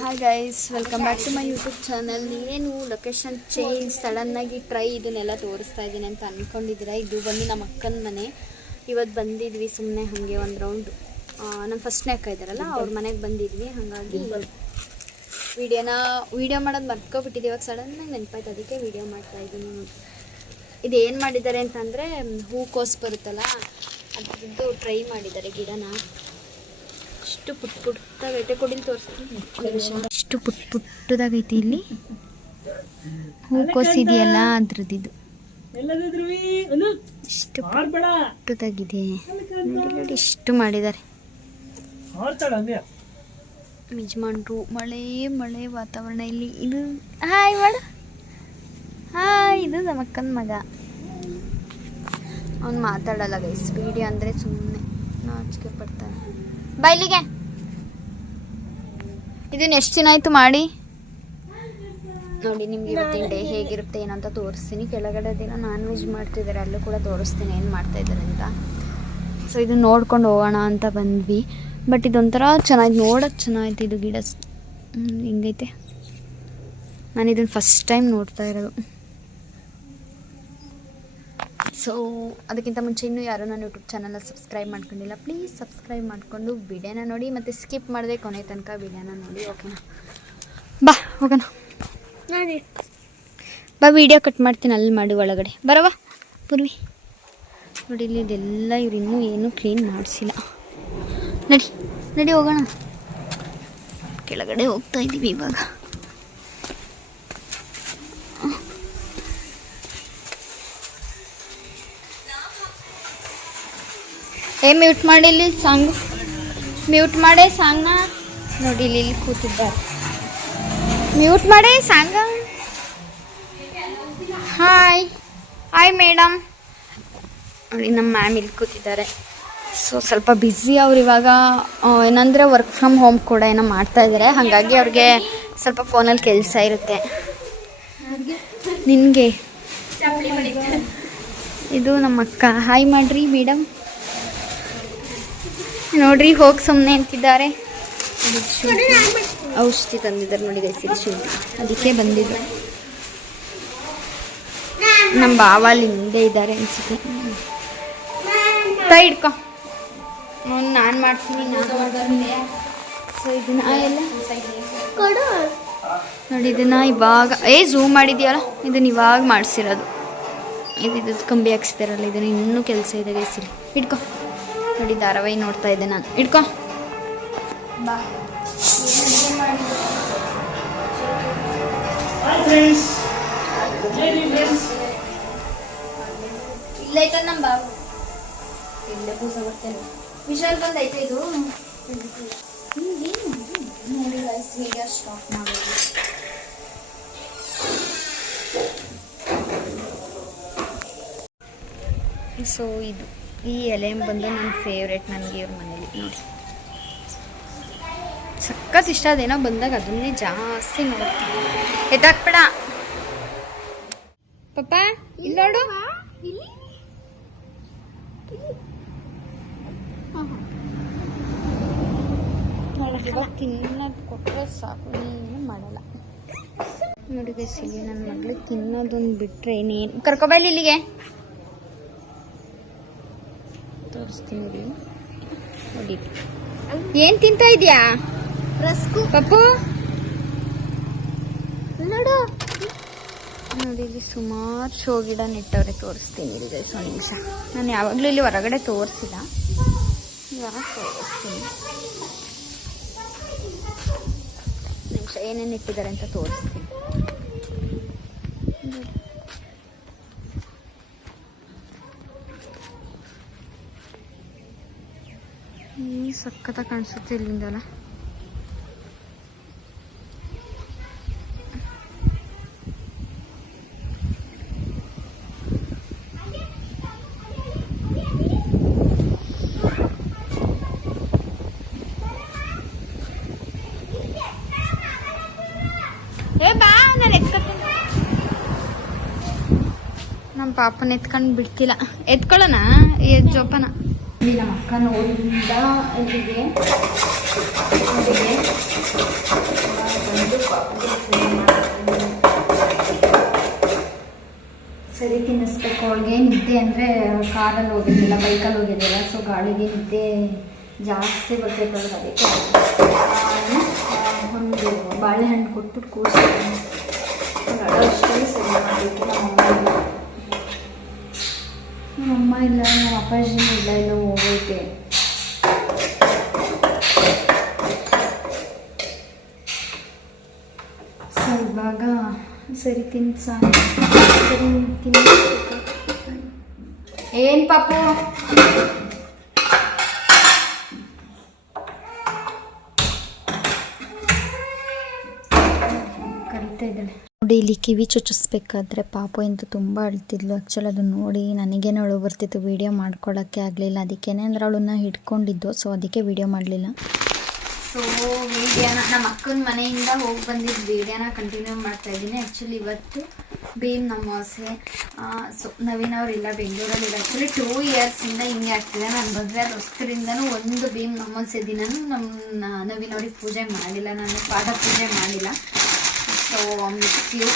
Hi guys welcome back to my YouTube channel ಏನು location change ಸಡನ್ನಾಗಿ try ಇದನ್ನೆಲ್ಲ ತೋರಿಸ್ತಾ ಇದ್ದೀನಿ ಅಂತ ಅಂದ್ಕೊಂಡಿದ್ದೀರಾ ಇದು ಬಂದು ನಮ್ಮ ಅಕ್ಕನ ಮನೆ. ಇವತ್ತು ಬಂದಿದ್ವಿ ಸುಮ್ಮನೆ ಹಾಗೆ ಒಂದು ರೌಂಡ್ ನಮ್ಮ ಫಸ್ಟ್ನೇ ಅಕ್ಕ ಇದ್ದಾರಲ್ಲ, ಅವ್ರ ಮನೆಗೆ ಬಂದಿದ್ವಿ. ಹಾಗಾಗಿ ವಿಡಿಯೋನ, ವೀಡಿಯೋ ಮಾಡೋದು ಮರ್ತ್ಕೊಬಿಟ್ಟಿದ್ದೀವಿ ಇವಾಗ ಸಡನ್ನಾಗಿ ನೆನಪಾಯ್ತು, ಅದಕ್ಕೆ ವೀಡಿಯೋ ಮಾಡ್ತಾ ಇದ್ದೀನಿ. ಇದು ಏನು ಮಾಡಿದ್ದಾರೆ ಅಂತಂದರೆ, ಹೂಕೋಸು ಬರುತ್ತಲ್ಲ, ಅದ್ರದ್ದು ಟ್ರೈ ಮಾಡಿದ್ದಾರೆ ಗಿಡನ. ಇಷ್ಟು ಪುಟ್ ಪುಟ್ಟದಾಗೈತೆ ಕೊಡಿಲ್ ತೋರಿಸ್ತೀನಿ. ಇಷ್ಟು ಪುಟ್ ಪುಟ್ಟದಾಗೈತೆ ಇಲ್ಲಿ. ಹೂಕೋಸು ಇದೆಯಲ್ಲ ಅದ್ರದ್ದು ಇಷ್ಟು ಪುಟ್ಟದಾಗಿದೆ. ಇಷ್ಟು ಮಾಡಿದ್ದಾರೆ. ಯಜಮಾನ್ರು, ಮಳೆ ಮಳೆ ವಾತಾವರಣ ಇಲ್ಲಿ. ಇದು, ಹಾಯ್ ಮಾಡ. ಹಾಯ್, ಇದು ನಮ್ಮಕ್ಕನ ಮಗ. ಅವ್ನು ಮಾತಾಡಲ್ಲ ಗೈಸ್ ವಿಡಿಯೋ ಅಂದರೆ ಸುಮ್ಮನೆ ನಾಚಿಕೆ ಪಡ್ತಾನೆ ಬೈಲಿಗೆ ಇದನ್ನ ಎಷ್ಟು ದಿನ ಆಯಿತು ಮಾಡಿ? ನೋಡಿ, ನಿಮ್ಗೆ ಇವತ್ತಿನ ಡೇ ಹೇಗಿರುತ್ತೆ, ಏನಂತ ತೋರಿಸ್ತೀನಿ. ಕೆಳಗಡೆ ದಿನ ನಾನ್ ವೆಜ್ ಮಾಡ್ತಿದ್ದಾರೆ ಅಲ್ಲೂ ಕೂಡ ತೋರಿಸ್ತೀನಿ ಏನು ಮಾಡ್ತಾ ಇದ್ದಾರೆ ಅಂತ. ಸೊ ಇದು ನೋಡ್ಕೊಂಡು ಹೋಗೋಣ ಅಂತ ಬಂದ್ವಿ. ಬಟ್ ಇದೊಂಥರ ಚೆನ್ನಾಗಿ ನೋಡೋಕ್ಕೆ ಚೆನ್ನಾಗಿತ್ತು ಇದು ಗಿಡ. ಹಿಂಗೈತೆ? ನಾನು ಇದನ್ನು ಫಸ್ಟ್ ಟೈಮ್ ನೋಡ್ತಾ ಇರೋದು. ಸೊ ಅದಕ್ಕಿಂತ ಮುಂಚೆ ಇನ್ನೂ ಯಾರೂ ನನ್ನ ಯೂಟ್ಯೂಬ್ ಚಾನಲ್ನ ಸಬ್ಸ್ಕ್ರೈಬ್ ಮಾಡ್ಕೊಂಡಿಲ್ಲ ಪ್ಲೀಸ್ ಸಬ್ಸ್ಕ್ರೈಬ್ ಮಾಡಿಕೊಂಡು ವಿಡಿಯೋನ ನೋಡಿ ಮತ್ತು ಸ್ಕಿಪ್ ಮಾಡಿದೆ ಕೊನೆ ತನಕ ವಿಡಿಯೋನ ನೋಡಿ ಓಕೆನಾ ಬಾ ಹೋಗೋಣ. ಬಾ ವಿಡಿಯೋ ಕಟ್ ಮಾಡ್ತೀನಿ ಅಲ್ಲಿ ಮಾಡಿ ಒಳಗಡೆ. ಬರವಾ ಪೂರ್ವಿ ನೋಡಿ ಇಲ್ಲಿ ಇದೆಲ್ಲ ಇವ್ರು ಇನ್ನೂ ಏನೂ ಕ್ಲೀನ್ ಮಾಡಿಸಿಲ್ಲ. ನಡಿ ನಡಿ ಹೋಗೋಣ. ಕೆಳಗಡೆ ಹೋಗ್ತಾ ಇದ್ದೀವಿ ಇವಾಗ. ಏ ಮ್ಯೂಟ್ ಮಾಡಿ ಇಲ್ಲಿ ಸಾಂಗ್ ಮ್ಯೂಟ್ ಮಾಡೇ ಸಾಂಗ್ನ ನೋಡಿ ಇಲ್ಲಿ ಇಲ್ಲಿ ಕೂತಿದ್ದಾರೆ. ಮ್ಯೂಟ್ ಮಾಡೇ ಸಾಂಗ್ ಹಾಯ್ ಹಾಯ್ ಮೇಡಮ್ ನೋಡಿ, ನಮ್ಮ ಮ್ಯಾಮ್ ಇಲ್ಲಿ ಕೂತಿದ್ದಾರೆ. ಸೊ ಸ್ವಲ್ಪ ಬ್ಯುಸಿ ಅವ್ರು ಇವಾಗ ಏನಂದರೆ ವರ್ಕ್ ಫ್ರಮ್ ಹೋಮ್ ಕೂಡ ಏನೋ ಮಾಡ್ತಾ ಇದ್ದಾರೆ ಹಾಗಾಗಿ ಅವ್ರಿಗೆ ಸ್ವಲ್ಪ ಫೋನಲ್ಲಿ ಕೆಲಸ ಇರುತ್ತೆ. ನಿನಗೆ? ಇದು ನಮ್ಮ ಅಕ್ಕ ಹಾಯ್ ಮಾಡಿರಿ ಮೇಡಮ್ ನೋಡ್ರಿ ಹೋಗಿ ಸುಮ್ಮನೆ ಅಂತಿದ್ದಾರೆ. ಔಷಧಿ ತಂದಿದ್ದಾರೆ ನೋಡಿ ದಯಸಿ ಶುಂಠಿ. ಅದಕ್ಕೆ ಬಂದಿದ್ದು. ನಮ್ಮ ಬಾವಲ್ಲಿ ಹಿಂದೆ ಇದ್ದಾರೆ ಅನ್ಸುತ್ತೆ. ಕೈ ಹಿಡ್ಕೊ. ಅವ್ನು ನಾನು ಮಾಡ್ತೀನಿ ನಾನು ಮಾಡ್ತೀನಿ. ಸೊ ಇದನ್ನ ಎಲ್ಲ ನೋಡಿ ಇದನ್ನ ಇವಾಗ ಏ ಝೂಮ್ ಮಾಡಿದ್ಯಲ್ಲ? ಇದನ್ನ ಇವಾಗ ಮಾಡಿಸಿರೋದು. ಇದು ಇದು ಕಂಬಿ ಹಾಕ್ಸಿದಾರಲ್ಲ ಇದನ್ನ ಇನ್ನೂ ಕೆಲಸ ಇದೆ ಬೇಸಿಲಿ ಹಿಡ್ಕೊ. ನೋಡಿ ಧಾರಾವಾಹಿ ನೋಡ್ತಾ ಇದ್ದೆ ನಾನು. ಇಟ್ಕೋ. ಬಾ. ಇಲ್ಲ ಐತೆ ನಮ್ಮ ಬಾಬು. ಇಲ್ಲೇ ಕೂಸ ಬರ್ತೇನೆ. ವಿಶಾಲ್ ಬಂದೈತೆ ಐತೆ ಇದು? ನೋಡಿ ಗೈಸ್ ಹೀಗೆ ಸ್ಟಾಪ್ ಮಾಡೋದು ಸೊ ಇದು. ಈ ಎಲೆ ಬಂದು ನನ್ನ ಫೇವ್ರೆಟ್ ನನಗೆ ಇವ್ರ ಮನೇಲಿ. ನೋಡಿ ಸಖತ್ ಇಷ್ಟ ಅದೇನೋ ಬಂದಾಗ ಅದನ್ನೇ ಜಾಸ್ತಿ ನೋಡ್ತೀನಿ. ಎತ್ತಾಕ್ಬೇಡ ಪಪ್ಪ ಇಲ್ಲಿ? ನೋಡು ತಿನ್ನೋದು ಕೊಟ್ಟರೆ ಸಾಕು ಏನು ಮಾಡಲ್ಲ. ನೋಡಿ ಸಿಲಿ ನನ್ನ ಮಗಳು ತಿನ್ನೋದೊಂದು ಬಿಟ್ರೆ ಇನ್ನೇನು ಕರ್ಕೊಬೈಲಿ ಇಲ್ಲಿಗೆ. ತೋರಿಸ್ತೀನಿ ನೋಡಿ ಏನ್ ತಿಂತ ಇದೀಯಾ? ರಸ್ಕು. ಪಪ್ಪು? ನೋಡು. ನೋಡಿ ಇಲ್ಲಿ ಸುಮಾರು ಶೋ ಗಿಡ ನೆಟ್ಟವ್ರೆ ತೋರಿಸ್ತೀನಿ ಇಲ್ಲಿ ಒಂದು ನಿಮಿಷ. ನಾನು ಯಾವಾಗಲೂ ಇಲ್ಲಿ ಹೊರಗಡೆ ತೋರಿಸಿಲ್ಲ. ಇವಾಗ ತೋರಿಸ್ತೀನಿ. ನಿಮಿಷ ಏನೇನು ಇಟ್ಟಿದ್ದಾರೆ ಅಂತ ತೋರಿಸ್ತೀನಿ. ಸಖತ್ತ ಕಾಣಿಸುತ್ತೆ ಇಲ್ಲಿಂದಲ್ಲ ನಮ್ಮ ಪಾಪನ ಎತ್ಕೊಂಡು ಬಿಡ್ತಿಲ್ಲ. ಎತ್ಕೊಳ್ಳೋಣ ಜೋಪಾನ. ನಮ್ಮ ಅಕ್ಕನ ಊರಿಂದ ಇಲ್ಲಿಗೆ ಬಂದು ಸರಿ ತಿನ್ನಿಸ್ಬೇಕು. ಅವಳಿಗೆ ನಿದ್ದೆ ಅಂದರೆ ಕಾರಲ್ಲಿ ಹೋಗಿದ್ದಿಲ್ಲ ಬೈಕಲ್ಲಿ ಹೋಗಿದ್ದಿಲ್ಲ ಸೊ ಗಾಳಿಗೆ ನಿದ್ದೆ ಜಾಸ್ತಿ ಬರ್ತೈತೆ ಅದಕ್ಕೆ ಒಂದು ಬಾಳೆಹಣ್ಣು ಕೊಟ್ಬಿಟ್ಟು ಕೂರಿಸ್ತೀನಿ. ಅಷ್ಟೇ ಸರಿ ಮಾಡಬೇಕು. ನಮ್ಮಮ್ಮ ಇಲ್ಲ ನಮ್ಮಮ್ಮ ಇಲ್ಲ ನಮ್ಮ ಅಪ್ಪಾಜಿನೂ ಇಲ್ಲ ಎಲ್ಲ ಹೋಗೈತೆ ಸೊ ಇವಾಗ ಸರಿ ತಿನ್ಸ ಸರಿ ತಿನ್ನಿಸ್ಬೇಕು ಏನು ಪಾಪು ನೋಡಿ ಇಲ್ಲಿ ಕಿವಿ ಚುಚ್ಚಿಸ್ಬೇಕಾದ್ರೆ ಪಾಪು ಅಂತ ತುಂಬ ಅಳ್ತಿದ್ಲು. ಆ್ಯಕ್ಚುಲಿ ಅದು ನೋಡಿ ನನಗೇನು ಅಳು ಬರ್ತಿತ್ತು. ವೀಡಿಯೋ ಮಾಡ್ಕೊಳ್ಳೋಕ್ಕೆ ಆಗಲಿಲ್ಲ. ಅದಕ್ಕೇನೆ ಅಂದ್ರೆ ಅವಳನ್ನ ಹಿಡ್ಕೊಂಡಿದ್ದು. ಸೊ ಅದಕ್ಕೆ ವೀಡಿಯೋ ಮಾಡಲಿಲ್ಲ. ಸೊ ವೀಡಿಯೋನ ನಮ್ಮ ಅಕ್ಕನ ಮನೆಯಿಂದ ಹೋಗಿ ಬಂದಿದ್ದು ವೀಡಿಯೋನ ಕಂಟಿನ್ಯೂ ಮಾಡ್ತಾ ಇದ್ದೀನಿ. ಆ್ಯಕ್ಚುಲಿ ಇವತ್ತು ಭೀಮ್ ಆಸೆ ಸೊ, ನವೀನ್ ಅವರಿಲ್ಲ ಬೆಂಗಳೂರಲ್ಲಿಲ್ಲ ಆ್ಯಕ್ಚುಲಿ ಟೂ ಇಯರ್ಸಿಂದ ಹಿಂಗೆ ಆಗ್ತಿದೆ. ನಾನು ಮದುವೆ ಆದ ಹೊಸ್ತರಿಂದನೂ ಒಂದು ಭೀಮ್ ನಮಾಸೆ ದಿನನೂ ನಮ್ಮ ನವೀನ್ ಅವ್ರಿಗೆ ಪೂಜೆ ಮಾಡಿಲ್ಲ. ನಾನು ಪಾದ ಪೂಜೆ ಮಾಡಿಲ್ಲ. ಸೊ ಮಿಸ್ ಯು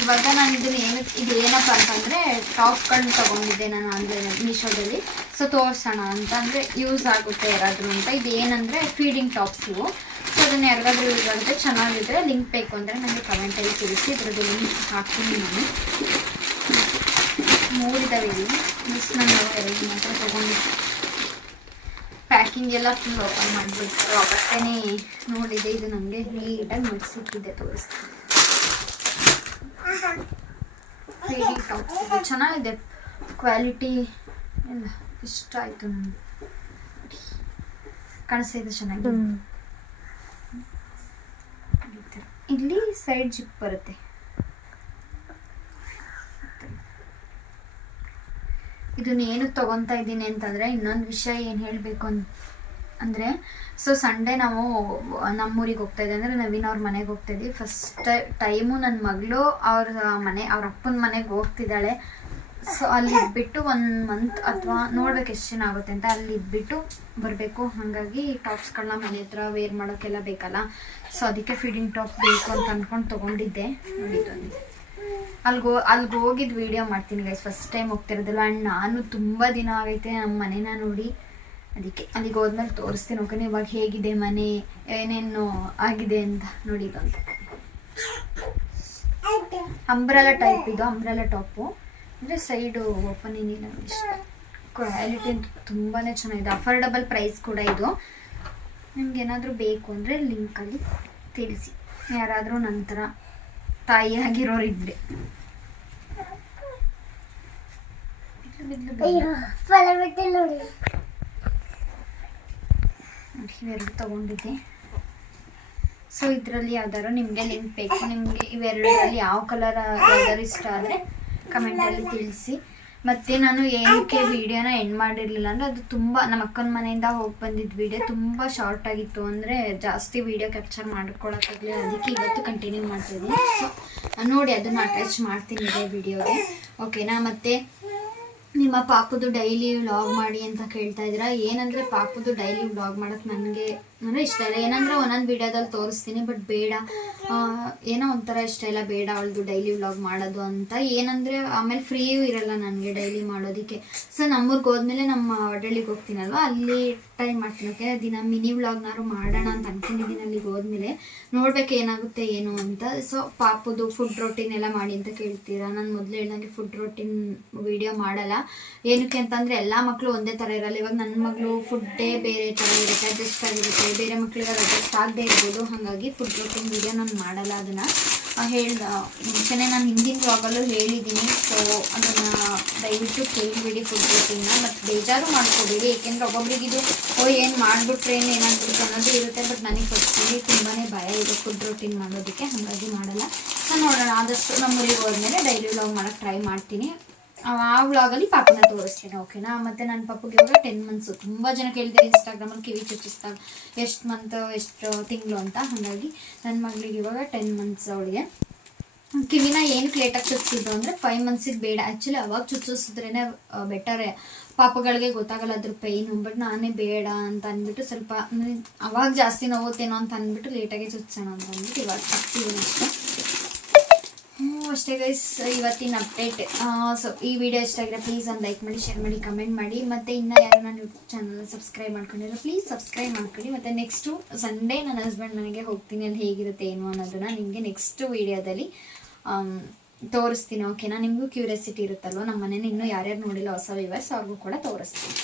ಇವಾಗ ನಾನು ಇದನ್ನ ಏನಕ್ಕೆ ಇದು ಏನಪ್ಪ ಅಂತಂದರೆ ಟಾಪ್ಗಳನ್ನ ತೊಗೊಂಡಿದ್ದೆ ನಾನು ಆನ್ಲೈನ್ ಮೀಶೋದಲ್ಲಿ. ಸೊ ತೋರಿಸೋಣ ಅಂತ ಅಂದರೆ ಯೂಸ್ ಆಗುತ್ತೆ ಯಾರಾದರೂ ಅಂತ. ಇದು ಏನಂದರೆ ಫೀಡಿಂಗ್ ಟಾಪ್ಸ್ ಇವು. ಸೊ ಅದನ್ನು ಯಾರಿಗಾದ್ರೂ ಯೂಸ್ ಆಗುತ್ತೆ ಚೆನ್ನಾಗಿದ್ರೆ ಲಿಂಕ್ ಬೇಕು ಅಂದರೆ ನನಗೆ ಕಮೆಂಟಲ್ಲಿ ತಿಳಿಸಿ. ಇದರದ್ದು ಲಿಂಕ್ ಹಾಕ್ತೀನಿ ನಾನು. ಮೂರಿದಾವೆ ಇಲ್ಲಿ. ಮಿಸ್ ನಾನು ಎರಡು ಮಾತ್ರ ತೊಗೊಂಡಿದ್ದೆ. ಪ್ಯಾಕಿಂಗ್ ಎಲ್ಲ ಫುಲ್ ಓಪನ್ ಮಾಡಿಬಿಟ್ಟು ಅವತ್ತೇ ನೋಡಿದೆ. ಇದು ನನಗೆ ನೀಟಾಗಿ ಮಡಿಸಿಟ್ಟಿದ್ದೆ ತೋರಿಸ್ತೀನಿ. ಫೀಡಿಂಗ್ ಟಾಪ್ಸ್ ಇದು ಚೆನ್ನಾಗಿದೆ. ಕ್ವಾಲಿಟಿ ಎಲ್ಲ ಇಷ್ಟ ಆಯಿತು ನನಗೆ ಕಾಣಿಸ್ತಾ ಇದೆ ಚೆನ್ನಾಗಿ ಈ ಥರ. ಇಲ್ಲಿ ಸೈಡ್ ಜಿಪ್ ಬರುತ್ತೆ. ಇದನ್ನ ಏನಕ್ಕೆ ತಗೊತಾ ಇದ್ದೀನಿ ಅಂತಂದರೆ ಇನ್ನೊಂದು ವಿಷಯ ಏನು ಹೇಳಬೇಕು ಅಂತ ಅಂದರೆ ಸೊ ಸಂಡೇ ನಾವು ನಮ್ಮೂರಿಗೆ ಹೋಗ್ತಾ ಇದ್ದೆ, ಅಂದರೆ ನವೀನ್ ಅವ್ರ ಮನೆಗೆ ಹೋಗ್ತಾ ಇದ್ವಿ. ಫಸ್ಟ್ ಟೈಮು ನನ್ನ ಮಗಳು ಅವ್ರ ಮನೆ, ಅವ್ರ ಅಪ್ಪನ ಮನೆಗೆ ಹೋಗ್ತಿದ್ದಾಳೆ. ಸೊ ಅಲ್ಲಿ ಇದ್ಬಿಟ್ಟು ಒನ್ ಮಂತ್ ಅಥವಾ ನೋಡ್ಬೇಕು ಎಷ್ಟು ಜನ ಆಗುತ್ತೆ ಅಂತ. ಅಲ್ಲಿ ಇದ್ಬಿಟ್ಟು ಬರಬೇಕು. ಹಾಗಾಗಿ ಟಾಪ್ಸ್ಗಳನ್ನ ಮನೆ ಹತ್ರ ವೇರ್ ಮಾಡೋಕ್ಕೆಲ್ಲ ಬೇಕಲ್ಲ. ಸೊ ಅದಕ್ಕೆ ಫೀಡಿಂಗ್ ಟಾಪ್ ಬೇಕು ಅಂತ ಅಂದ್ಕೊಂಡು ತೊಗೊಂಡಿದ್ದೆ. ನೋಡಿದ್ದು ಅಲ್ಗೋ ಅಲ್ಲಿಗೆ ಹೋಗಿದ್ದು ವಿಡಿಯೋ ಮಾಡ್ತೀನಿ ಗೈಸ್ ಫಸ್ಟ್ ಟೈಮ್ ಹೋಗ್ತಿರೋದಿಲ್ಲ ಆ್ಯಂಡ್ ನಾನು ತುಂಬ ದಿನ ಆಗೈತೆ ನಮ್ಮ ಮನೇನ ನೋಡಿ. ಅದಕ್ಕೆ ಅಲ್ಲಿಗೆ ಹೋದ್ಮೇಲೆ ತೋರಿಸ್ತೀನಿ ಓಕೆನೆ ಇವಾಗ ಹೇಗಿದೆ ಮನೆ? ಏನೇನು ಆಗಿದೆ ಅಂತ ನೋಡಿ ಇದೊಂದು ಅಂಬ್ರೆಲ ಟೈಪ್ ಇದು ಅಂಬ್ರೆಲ ಟಾಪು ಅಂದರೆ ಸೈಡು ಓಪನ್ ಏನಿಲ್ಲ ಕ್ವಾಲಿಟಿ ಅಂತ ತುಂಬಾ ಚೆನ್ನಾಗಿದೆ. ಅಫೋರ್ಡಬಲ್ ಪ್ರೈಸ್ ಕೂಡ ಇದು. ನಿಮ್ಗೆ ಏನಾದರೂ ಬೇಕು ಅಂದರೆ ಲಿಂಕಲ್ಲಿ ತಿಳಿಸಿ. ಯಾರಾದರೂ ನಂತರ ತಾಯಿ ಆಗಿರೋರು ಇದ್ರೆ. ಬಿದ್ಲು ಬಿದ್ಲು ಬಿದ್ಲು. ನೋಡಿ, ಇವೆರಡು ತಗೊಂಡಿದ್ದೆ. ಸೊ ಇದರಲ್ಲಿ ಯಾವ್ದಾರು ನಿಮಗೆ ಲಿಂಕ್ ಬೇಕು. ನಿಮಗೆ ಇವೆರಡರಲ್ಲಿ ಯಾವ ಕಲರ್ ಯಾವ್ದಾರು ಇಷ್ಟ ಆದರೆ ಕಮೆಂಟಲ್ಲಿ ತಿಳಿಸಿ. ಮತ್ತು ನಾನು ಏನಕ್ಕೆ ವಿಡಿಯೋನ ಎಂಡ್ ಮಾಡಿರಲಿಲ್ಲ ಅಂದರೆ ಅದು ತುಂಬ ನಮ್ಮ ಅಕ್ಕನ ಮನೆಯಿಂದ ಹೋಗಿ ಬಂದಿದ್ದು ವಿಡಿಯೋ ತುಂಬ ಶಾರ್ಟ್ ಆಗಿತ್ತು. ಅಂದರೆ ಜಾಸ್ತಿ ವಿಡಿಯೋ ಕ್ಯಾಪ್ಚರ್ ಮಾಡ್ಕೊಳಕ್ಕಾಗಲಿ ಅದಕ್ಕೆ ಇವತ್ತು ಕಂಟಿನ್ಯೂ ಮಾಡ್ತೀನಿ ಸೊ ನೋಡಿ ಅದನ್ನು ಅಟ್ಯಾಚ್ ಮಾಡ್ತೀನಿ ಇದೇ ವಿಡಿಯೋಗೆ ಓಕೆನಾ ಮತ್ತು ನಿಮ್ಮ ಪಾಪುದು ಡೈಲಿ ವ್ಲಾಗ್ ಮಾಡಿ ಅಂತ ಕೇಳ್ತಾ ಇದ್ದೀರಾ? ಏನಂದರೆ ಪಾಪುದು ಡೈಲಿ ವ್ಲಾಗ್ ಮಾಡೋಕ್ಕೆ ನನಗೆ ಅಂದರೆ ಇಷ್ಟ ಇಲ್ಲ. ಏನಂದರೆ ಒಂದೊಂದು ವಿಡಿಯೋದಲ್ಲಿ ತೋರಿಸ್ತೀನಿ ಬಟ್ ಬೇಡ. ಏನೋ ಒಂಥರ ಇಷ್ಟ ಇಲ್ಲ. ಬೇಡ ಅವಳದು ಡೈಲಿ ವ್ಲಾಗ್ ಮಾಡೋದು ಅಂತ. ಏನಂದರೆ ಆಮೇಲೆ ಫ್ರೀಯೂ ಇರಲ್ಲ ನನಗೆ ಡೈಲಿ ಮಾಡೋದಕ್ಕೆ. ಸೊ ನಮ್ಮೂರಿಗೆ ಹೋದ್ಮೇಲೆ ನಮ್ಮ ಹೋಟೆಲಿಗೆ ಹೋಗ್ತೀನಲ್ವ? ಅಲ್ಲಿ ಟೈಮ್ ಮಾಡ್ತೀನಕ್ಕೆ ದಿನ ಮಿನಿ ವ್ಲಾಗ್ನಾರು ಮಾಡೋಣ ಅಂತ ಅನ್ಕೊಂಡಿದ್ದೀನಿ ಅಲ್ಲಿಗೆ ಹೋದ್ಮೇಲೆ. ನೋಡ್ಬೇಕು ಏನಾಗುತ್ತೆ, ಏನು ಅಂತ. ಸೊ ಪಾಪದು ಫುಡ್ ರೊಟೀನ್ ಎಲ್ಲ ಮಾಡಿ ಅಂತ ಕೇಳ್ತೀರಾ? ನಾನು ಮೊದಲು ಹೇಳ್ದಂಗೆ ಫುಡ್ ರೊಟೀನ್ ವಿಡಿಯೋ ಮಾಡಲ್ಲ. ಏನಕ್ಕೆ ಅಂತಂದರೆ, ಎಲ್ಲ ಮಕ್ಕಳು ಒಂದೇ ಥರ ಇರಲ್ಲ. ಇವಾಗ ನನ್ನ ಮಗಳು ಫುಡ್ಡೇ ಬೇರೆ ಥರ ಇರುತ್ತೆ ಅಡ್ಜಸ್ಟ್ ಆಗಿರುತ್ತೆ. ಬೇರೆ ಮಕ್ಕಳಿಗೆ ಅದು ಅಡ್ಜಸ್ಟ್ ಆಗದೆ ಇರ್ಬೋದು. ಹಾಗಾಗಿ ಫುಡ್ ರೂಟೀನ್ ವಿಡಿಯೋ ನಾನು ಮಾಡಲ್ಲ ಅದನ್ನು. ಹೇಳ್ದ, ಮುಂಚೆನೇ ನಾನು ಹಿಂದಿನ ವ್ಲಾಗಲ್ಲೂ ಹೇಳಿದ್ದೀನಿ ಸೊ ಅದನ್ನು ದಯವಿಟ್ಟು ಕೇಳಿಬಿಡಿ ಫುಡ್ ಪ್ರೋಟೀನ್ನ ಮತ್ತು ಬೇಜಾರು ಮಾಡ್ಕೋಬೇಡಿ. ಏಕೆಂದರೆ ಒಬ್ಬೊಬ್ರಿಗೆ ಇದು, ಓ, ಏನು ಮಾಡಿಬಿಟ್ರೆ, ಏನು ಏನಾಗ್ಬಿಡುತ್ತೆ ಅನ್ನೋದು ಇರುತ್ತೆ. ಬಟ್ ನನಗೆ ಪರ್ಸ್ನಲಿ ತುಂಬಾ ಭಯ ಇದೆ ಫುಡ್ ರೂಟೀನ್ ಮಾಡೋದಕ್ಕೆ. ಹಾಗಾಗಿ ಮಾಡಲ್ಲ. ಸೊ ನೋಡೋಣ. ಆದಷ್ಟು ನಮ್ಮ ಊರಿಗೆ ಹೋದ್ಮೇಲೆ ಡೈಲಿ ವ್ಲಾಗ್ ಮಾಡೋಕ್ಕೆ ಟ್ರೈ ಮಾಡ್ತೀನಿ. ಆ ವ್ಲಾಗಲ್ಲಿ ಪಾಪನ ತೋರಿಸ್ತೀನಿ ಓಕೆನಾ ಮತ್ತು ನನ್ನ ಪಾಪಗೆ ಇವಾಗ ಟೆನ್ ಮಂತ್ಸು ತುಂಬ ಜನ ಕೇಳ್ತಾರೆ ಇನ್ಸ್ಟಾಗ್ರಾಮಲ್ಲಿ ಕಿವಿ ಚುಚ್ಚಿಸ್ದಾಗ ಎಷ್ಟು ಮಂತ್ ಎಷ್ಟು ತಿಂಗಳು ಅಂತ, ಹಾಗಾಗಿ ನನ್ನ ಮಗಳಿಗೆ ಇವಾಗ ಟೆನ್ ಮಂತ್ಸ್ ಅವಳಿಗೆ. ಕಿವಿನ ಏನಕ್ಕೆ ಲೇಟಾಗಿ ಚುಚ್ಚಿದ್ರು ಅಂದರೆ ಫೈವ್ ಮಂತ್ಸಿಗೆ ಬೇಡ. ಆ್ಯಕ್ಚುಲಿ ಅವಾಗ ಚುಚ್ಚಿಸಿದ್ರೇ ಬೆಟರೇ ಪಾಪಗಳಿಗೆ ಗೊತ್ತಾಗಲ್ಲ ಅದ್ರ ಪೈನು ಬಟ್ ನಾನೇ ಬೇಡ ಅಂತ ಅಂದ್ಬಿಟ್ಟು ಸ್ವಲ್ಪ ಅವಾಗ ಜಾಸ್ತಿ ನೋವುತ್ತೇನೋ ಅಂತ ಅಂದ್ಬಿಟ್ಟು ಲೇಟಾಗಿ ಚುಚ್ಚೋಣ ಅಂತ ಅಂದ್ಬಿಟ್ಟು ಇವಾಗ ಚುಚ್ಚಿದ್ದೀನಿ ಅಷ್ಟೇ. ಅಷ್ಟೇ ಗೈಸ್ ಇವತ್ತಿನ ಅಪ್ಡೇಟ್ ಸೊ ಈ ವಿಡಿಯೋ ಇಷ್ಟ ಆಗಿದ್ರೆ ಪ್ಲೀಸ್ ಒಂದು ಲೈಕ್ ಮಾಡಿ ಶೇರ್ ಮಾಡಿ ಕಮೆಂಟ್ ಮಾಡಿ. ಮತ್ತು ಇನ್ನೂ ಯಾರು ನನ್ನ ಯೂಟ್ಯೂಬ್ ಚಾನಲ್ ಸಬ್ಸ್ಕ್ರೈಬ್ ಮಾಡ್ಕೊಂಡಿರೋ ಪ್ಲೀಸ್ ಸಬ್ಸ್ಕ್ರೈಬ್ ಮಾಡ್ಕೊಳ್ಳಿ. ಮತ್ತು ನೆಕ್ಸ್ಟು ಸಂಡೇ ನನ್ನ ಹಸ್ಬೆಂಡ್ ನನಗೆ ಹೋಗ್ತೀನಿ ಅಲ್ಲಿ ಹೇಗಿರುತ್ತೆ ಏನು ಅನ್ನೋದನ್ನು ನಿಮಗೆ ನೆಕ್ಸ್ಟ್ ವಿಡಿಯೋದಲ್ಲಿ ತೋರಿಸ್ತೀನಿ ಓಕೆನಾ ನಿಮಗೂ ಕ್ಯೂರಿಯಾಸಿಟಿ ಇರುತ್ತಲ್ವ? ನಮ್ಮ ಮನೇನ ಇನ್ನೂ ಯಾರ್ಯಾರು ನೋಡಿಲ್ಲ ಹೊಸ ವಿವರ್ಸ್ ಅವ್ರಿಗೂ ಕೂಡ ತೋರಿಸ್ತೀನಿ.